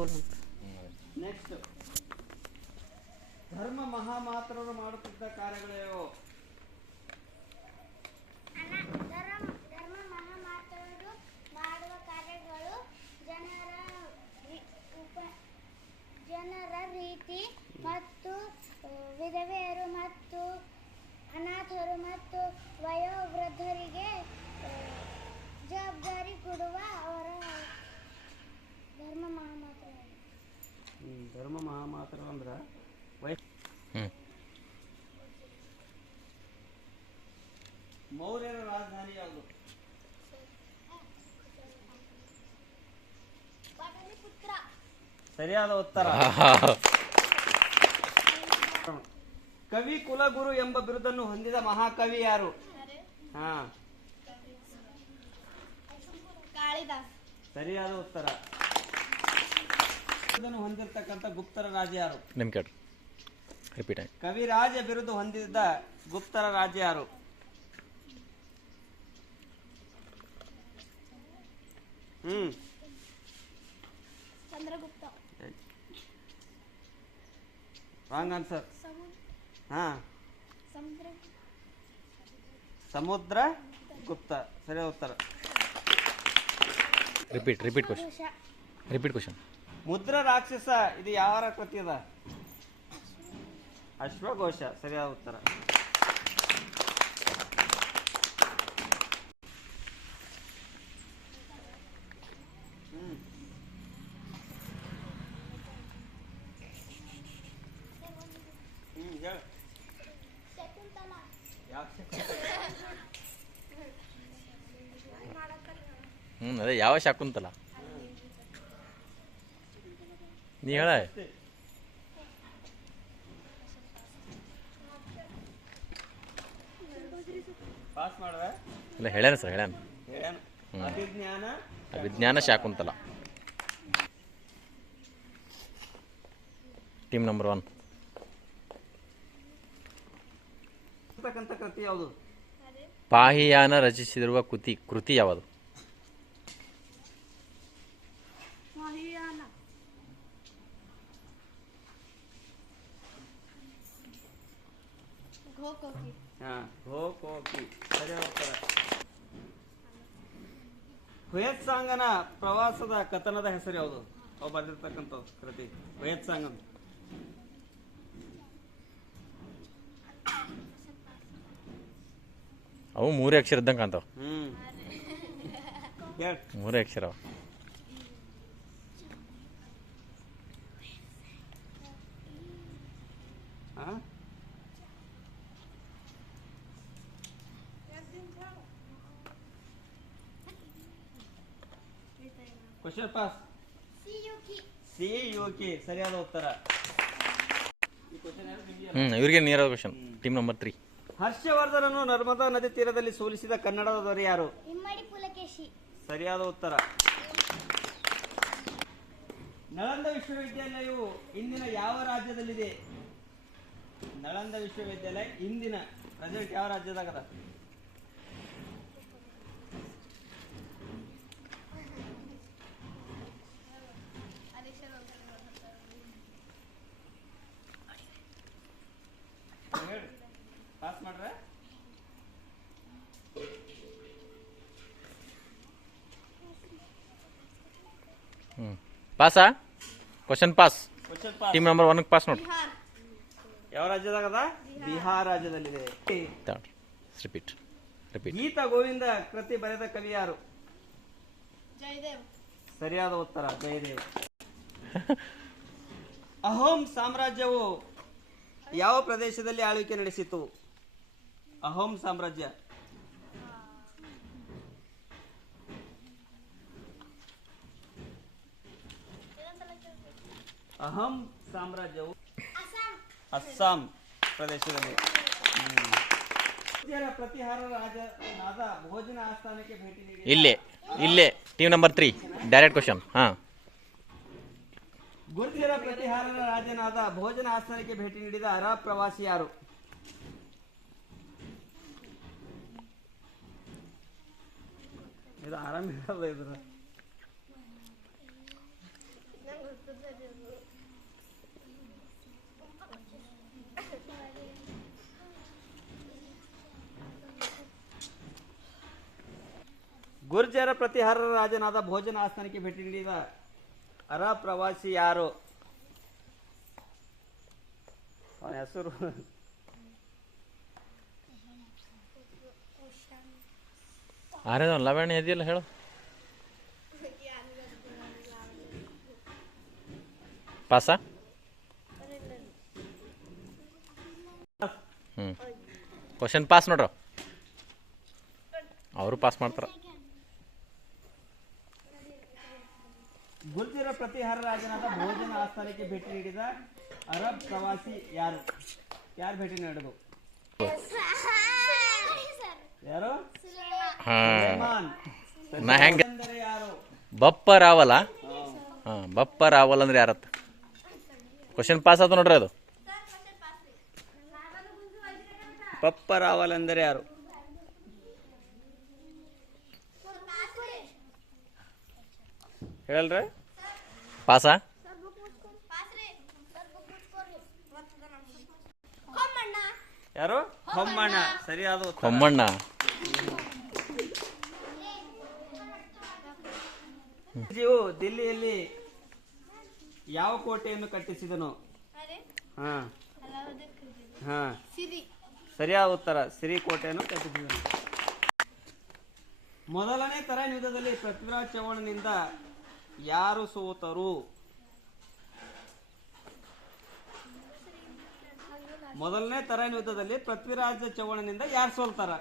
Next, ಧರ್ಮ ಮಹಾಮಾತ್ರರು ಮಾಡುತ್ತಿದ್ದ ಕಾರ್ಯಗಳೇವು? ಧರ್ಮ ಮಹಾಮಾತ್ರರು ಮಾಡುವ ಕಾರ್ಯಗಳು ಜನರ ರೀತಿ ಮತ್ತು ವಿಧವೆಯರು ಮತ್ತು ಅನಾಥರು ಮತ್ತು ವಯೋವೃದ್ಧರಿಗೆ ಜವಾಬ್ದಾರಿ ಕೊಡುವ ಅವರ ಧರ್ಮ ಮಹಾಮಾತ್ರರು. ಧರ್ಮ ಮಹಾಮಾತ್ರರು ಅಂದ್ರೆ ಮೌರ್ಯರ ರಾಜಧಾನಿ ಯಾವುದು? ಸರಿಯಾದ ಉತ್ತರ. ಕವಿ ಕುಲಗುರು ಎಂಬ ಬಿರುದನ್ನು ಹೊಂದಿದ ಮಹಾಕವಿ ಯಾರು? ಸರಿಯಾದ ಉತ್ತರ. ಹೊಂದಿರತಕ್ಕಂಥ ಗುಪ್ತರ ರಾಜ ಯಾರು? ಕವಿರಾಜ ಬಿರುದು ಹೊಂದಿದ್ದ ಗುಪ್ತರ ರಾಜ ಯಾರು? Chandragupta. Wrong answer. Samudragupta. ಸರಿಯಾದ ಉತ್ತರ. Repeat question. ಮುದ್ರ ರಾಕ್ಷಸ ಇದು ಯಾವ ಕೃತಿ ಅದ? ಅಶ್ವಘೋಷ. ಸರಿಯಾದ ಉತ್ತರ. ಅದೇ ಯಾವ ಶಾಕುಂತಲ ನೀ ಹೇಳ. ಇಲ್ಲ ಹೇಳ್ಯಾನ ಸರ್, ಹೇಳ್ಯಾನ. ಅಭಿಜ್ಞಾನ ಶಾಕುಂತಲ. Team number 1. ಕೃತಿ ಯಾವುದು? ಪಾಹಿಯಾನ ರಚಿಸಿರುವ ಕೃತಿ ಯಾವುದು? ಹುಯತ್ಸಾಂಗನ ಪ್ರವಾಸದ ಕಥನದ ಹೆಸರು ಯಾವುದು? ಅವು ಬರೆದಿರ್ತಕ್ಕಂಥ ಕೃತಿ ಹುಯತ್ಸಾಂಗನ. ಅವು 3 ಅಕ್ಷರ ಇದ್ದಂಗೆ ಕಾಣ್ತಾವ. 3 ಅಕ್ಷರ. Question pass. ಸಿಯುಕಿ ಸರಿಯಾದ ಉತ್ತರ. ಇವರಿಗೆ ನೇರ ಕ್ವಶನ್. Team number 3. ಹರ್ಷವರ್ಧನನು ನರ್ಮದಾ ನದಿ ತೀರದಲ್ಲಿ ಸೋಲಿಸಿದ ಕನ್ನಡದ ದೊರೆ ಯಾರು? ಇಮ್ಮಡಿ ಪುಲಕೇಶಿ. ಸರಿಯಾದ ಉತ್ತರ. ನಳಂದ ವಿಶ್ವವಿದ್ಯಾಲಯವು ಇಂದಿನ ಯಾವ ರಾಜ್ಯದಲ್ಲಿದೆ? ನಳಂದ ವಿಶ್ವವಿದ್ಯಾಲಯ ಇಂದಿನ ಪ್ರೆಸೆಂಟ್ ಯಾವ ರಾಜ್ಯದಾಗದ? ಪಾಸ್ ಮಾಡ್ರೆ ಪಾಸಾ? Question pass. Team number 1 pass ನೋಡಿ. ಯಾವ ರಾಜ್ಯದಾಗದ? ಬಿಹಾರ ರಾಜ್ಯದಲ್ಲಿದೆ. ರಿಪೀಟ್. ಗೀತ ಗೋವಿಂದ ಕೃತಿ ಬರೆದ ಕವಿ ಯಾರು? ಜಯದೇವ್. ಸರಿಯಾದ ಉತ್ತರ, ಜಯದೇವ್. ಅಹೋಮ್ ಸಾಮ್ರಾಜ್ಯವು ಯಾವ ಪ್ರದೇಶದಲ್ಲಿ ಆಳ್ವಿಕೆ ನಡೆಸಿತು? ಅಹೋಮ್ ಸಾಮ್ರಾಜ್ಯ. ಅಹೋಮ್ ಸಾಮ್ರಾಜ್ಯವು ಅಸ್ಸಾಂ ಪ್ರದೇಶದಲ್ಲಿ. ಪ್ರತಿಹಾರ ರಾಜನಾದ ಭೋಜನ ಆಸ್ಥಾನಕ್ಕೆ ಭೇಟಿ ನೀಡಿ. ಇಲ್ಲೇ team number 3 direct question. Gurjara ಪ್ರತಿಹಾರರ ರಾಜನಾದ ಭೋಜನ ಆಸ್ಥಾನಕ್ಕೆ ಭೇಟಿ ನೀಡಿದ ಅರಬ್ ಪ್ರವಾಸಿ ಯಾರು? ಇದು ಆರಾಮ ಇದ್ರ ಗುರ್ಜರ ಪ್ರತಿಹಾರ ರಾಜನಾದ ಭೋಜನ ಆಸ್ಥಾನಕ್ಕೆ ಭೇಟಿ ನೀಡಿದ ಅರಬ್ ಪ್ರವಾಸಿ ಯಾರು? ಅವನ ಹೆಸರು ಆರೇನು ಲವಣ್ಯ ಇದೆಯಲ್ಲ ಹೇಳು. ಪಾಸ. ಕ್ವಶನ್ ಪಾಸ್ ನೋಡ್ರ, ಅವರು ಪಾಸ್ ಮಾಡ್ತಾರ. ಗುರ್ಜರ ಪ್ರತಿಹಾರ ರಾಜನಾದ ಭೋಜನ ಆಸ್ಥಾನಕ್ಕೆ ಭೇಟಿ ನೀಡಿದ ಅರಬ್ ಪ್ರವಾಸಿ ಯಾರು? ಯಾರು ಭೇಟಿ ನೀಡಿದ್ರು? ಯಾರು? ಹಾ, ಸುಲೇಮಾನ್. ನಾ ಹೆಂಗ ಅಂದರೆ ಯಾರು? ಬಪ್ಪ ರಾವಲ. ಹಾ, ಬಪ್ಪ ರಾವಲ್ ಅಂದ್ರೆ ಯಾರತ್ತ? ಕ್ವಶನ್ ಪಾಸ್ ಆತ ನೋಡ್ರಿ ಅದು. ಪಪ್ಪ ರಾವಲ್ ಅಂದರೆ ಯಾರು? ಹೇಳಲ್ರಿ? ಪಾಸ. ಯಾರು? ಹೊಮ್ಮಣ್ಣ. ಸರಿಯಾದ ಉತ್ತರ. ಕೊಮ್ಮಣ್ಣ. ಶಿವಾಜಿಯು ದಿಲ್ಲಿಯಲ್ಲಿ ಯಾವ ಕೋಟೆಯನ್ನು ಕಟ್ಟಿಸಿದನು? ಹಾ ಹಾ, ಸರಿಯಾದ ಉತ್ತರ. ಸಿರಿ ಕೋಟೆಯನ್ನು ಕಟ್ಟಿಸಿದನು. ಮೊದಲನೇ ತರಾಯಿನ್ ಯುದ್ಧದಲ್ಲಿ ಪೃಥ್ವಿರಾಜ್ ಚೌಹಾಣ್ನಿಂದ ಯಾರು ಸೋತರು? ಮೊದಲನೇ ತರಾಯಿನ್ ಯುದ್ಧದಲ್ಲಿ ಪೃಥ್ವಿರಾಜ್ ಚೌಹಾಣ್ನಿಂದ ಯಾರು ಸೋಲ್ತಾರ?